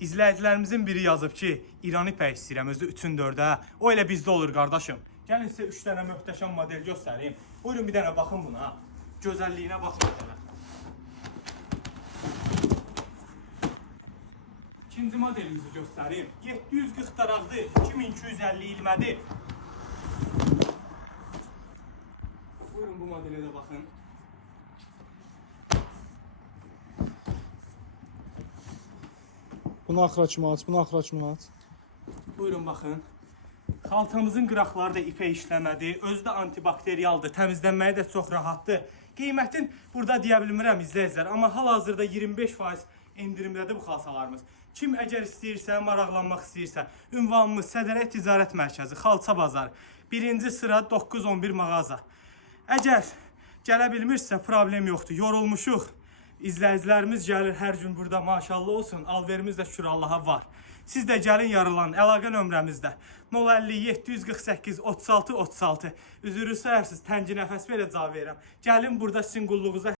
İzləyicilərimizin biri yazıb ki, İran ipək istəyirəm, özü 3-ün 4-ə. O elə bizdə olur qardaşım. Gəlin sizə 3 dənə möhtəşəm model göstəreyim. Buyurun bir dənə baxın buna. Gözəlliyinə baxın bir dənə. İkinci modelimizi göstəreyim. 740 daraqdır, 2250 ilmədir. Buyurun bu modelə də baxın. Bunu axıra kimi aç, bunu axıra kimi aç. Buyurun baxın. Xaltamızın qıraqları da ipək işləmədir. Özü də antibakteriyaldır. Təmizlənməyi də çox rahatdır. Qiymətin burada deyə bilmirəm izləyicilər, amma hal-hazırda 25% endirimdədir bu xalçalarımız. Kim əgər istəyirsə, maraqlanmaq istəyirsə, ünvanımız Sədərək Ticarət Mərkəzi, Xalça Bazarı, 1-ci sıra 911 mağaza. Əgər gələ bilmirsə, problem yoxdur. Yorulmuşuq. İzləyicilərimiz gəlir hər gün burada, maşallah olsun. Alverimiz də şükür Allaha var. Siz də gəlin yarılan əlaqə nömrəmizdə 050 748 36 36. Üzürü sayırsınız, təngi nəfəs belə cavab verirəm. Gəlin burada sizin qulluğunuza